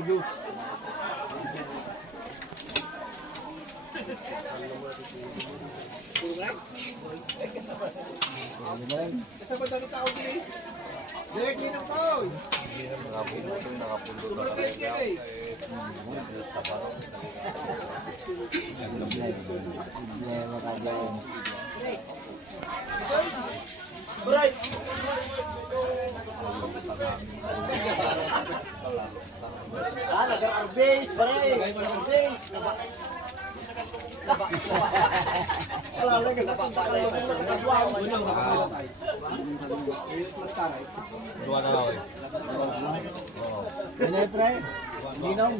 Yun. Sa madali tao din. Direk ninong ko. Nakapulot na Right. Nag-arbase, baray. Arbase. Wala lang nagtatanda ka lang nagkagwaw. Dua na ako eh. Ano pre? Ninong.